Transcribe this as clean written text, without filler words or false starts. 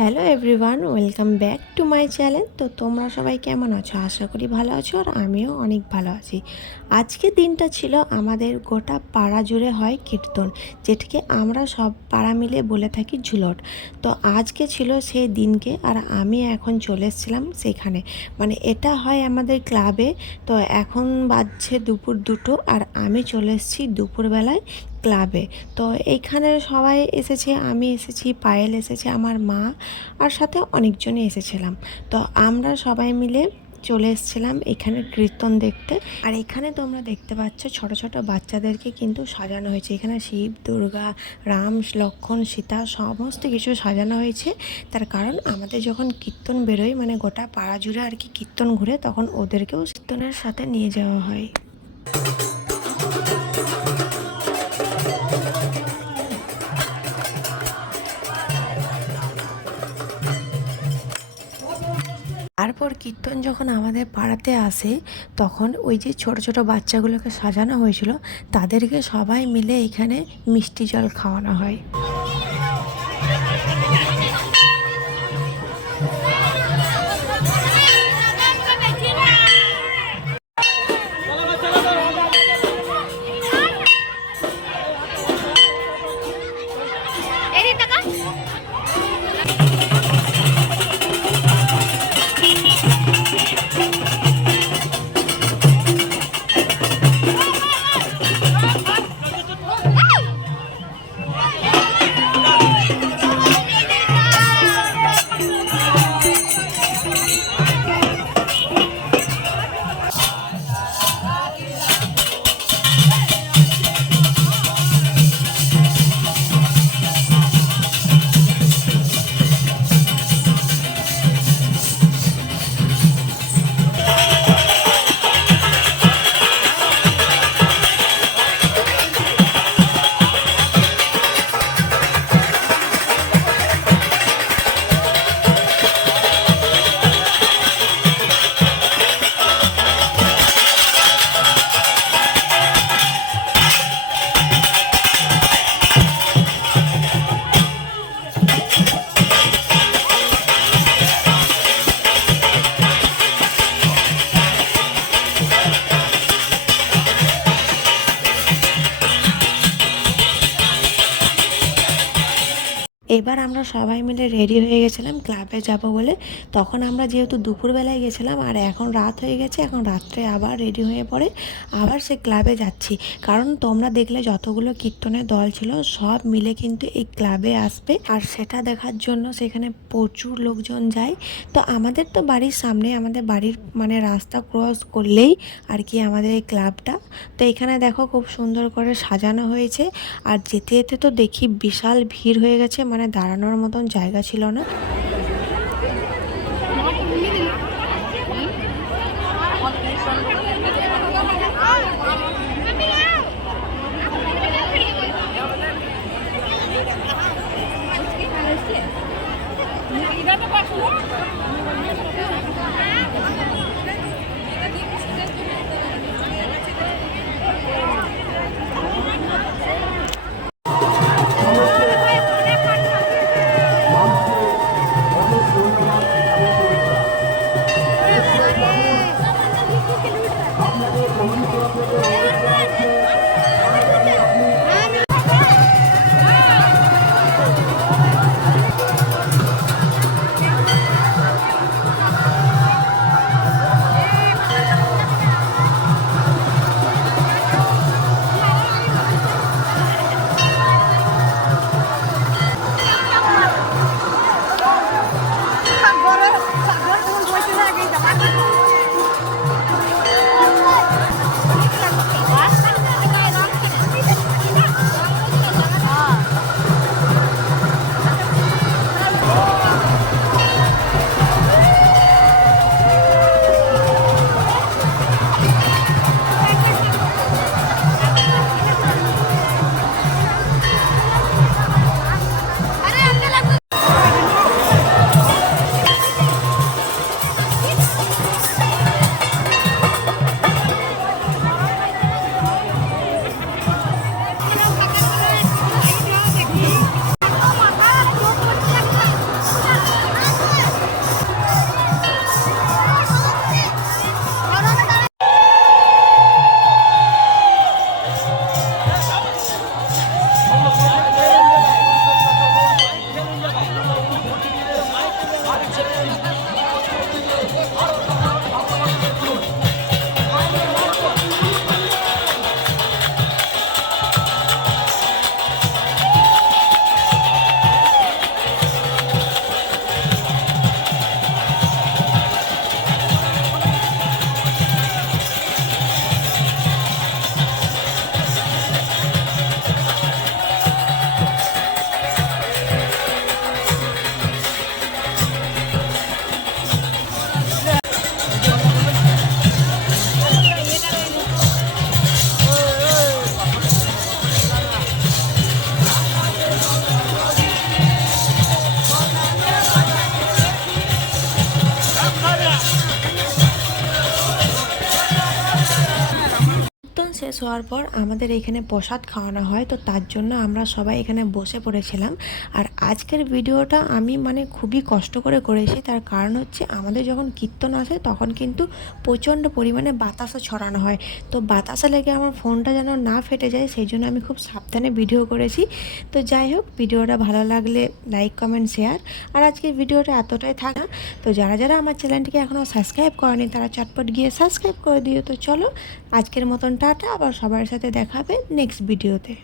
Hello everyone, welcome back to my channel. তো তোমরা সবাই কেমন আছো? আশা করি ভালো আছো, আর আমিও অনেক ভালো আছি। আজকে দিনটা ছিল আমাদের গোটা পাড়া জুড়ে হয় কীর্তন, যেটাকে আমরা সব পাড়া মিলে বলে থাকি ঝুলট। তো আজকে ছিল সেই দিনকে, আর আমি এখন চলে এসেছিলাম সেখানে। মানে এটা হয় আমাদের ক্লাবে। তো এখন বাজছে দুপুর 2টো, আর আমি চলে এসেছি দুপুরবেলায় ক্লাবে। তো এইখানে সবাই এসেছে, আমি এসেছি, পায়েল এসেছে, আমার মা, আর সাথে অনেকজনই এসেছিলাম। তো আমরা সবাই মিলে চলে এসেছিলাম এখানে কীর্তন দেখতে। আর এখানে তোমরা দেখতে পাচ্ছ ছোট ছোট বাচ্চাদেরকে কিন্তু সাজানো হয়েছে। এখানে শিব, দুর্গা, রাম, লক্ষ্মণ, সীতা সমস্ত কিছু সাজানো হয়েছে। তার কারণ আমাদের যখন কীর্তন বেরোয়, মানে গোটা পাড়া জুড়ে আর কি কীর্তন ঘুরে, তখন ওদেরকেও কীর্তনের সাথে নিয়ে যাওয়া হয়। তারপর কীর্তন যখন আমাদের পাড়াতে আসে, তখন ওই যে ছোট ছোট বাচ্চাগুলোকে সাজানো হয়েছিল, তাদেরকে সবাই মিলে এখানে মিষ্টি জল খাওয়ানো হয়। এবার আমরা সবাই মিলে রেডি হয়ে গেছিলাম ক্লাবে যাব বলে। তখন আমরা যেহেতু দুপুরবেলায় গেছিলাম, আর এখন রাত হয়ে গেছে, এখন রাত্রে আবার রেডি হয়ে পড়ে আবার সে ক্লাবে যাচ্ছি। কারণ তোমরা দেখলে যতগুলো কীর্তনের দল ছিল সব মিলে কিন্তু এই ক্লাবে আসবে, আর সেটা দেখার জন্য সেখানে প্রচুর লোকজন যায়। তো আমাদের তো বাড়ির সামনে, আমাদের বাড়ির মানে রাস্তা ক্রস করলেই আর কি আমাদের এই ক্লাবটা। তো এখানে দেখো খুব সুন্দর করে সাজানো হয়েছে। আর যেতে যেতে তো দেখি বিশাল ভিড় হয়ে গেছে, মানে দাঁড়ানোর মতন জায়গা ছিল না। শেষ হওয়ার পর আমাদের এখানে প্রসাদ খাওয়ানো হয়, তো তার জন্য আমরা সবাই এখানে বসে পড়েছিলাম। আর আজকের ভিডিওটা আমি খুবই কষ্ট করে করেছি, তার কারণ হচ্ছে আমাদের যখন কীর্তন আসে তখন কিন্তু প্রচণ্ড পরিমাণে বাতাসও ছড়ানো হয়। তো বাতাসে লেগে আমার ফোনটা যেন না ফেটে যায়, সেই জন্য আমি খুব সাবধানে ভিডিও করেছি। তো যাই হোক, ভিডিওটা ভালো লাগলে লাইক কমেন্ট শেয়ার। আর আজকের ভিডিওটা এতটাই থাকা। তো যারা যারা আমার চ্যানেলটিকে এখনও সাবস্ক্রাইব করেনি তারা চটপট গিয়ে সাবস্ক্রাইব করে দিও। তো চলো আজকের মতন টাটা, আবার সবার সাথে দেখা হবে নেক্সট ভিডিওতে।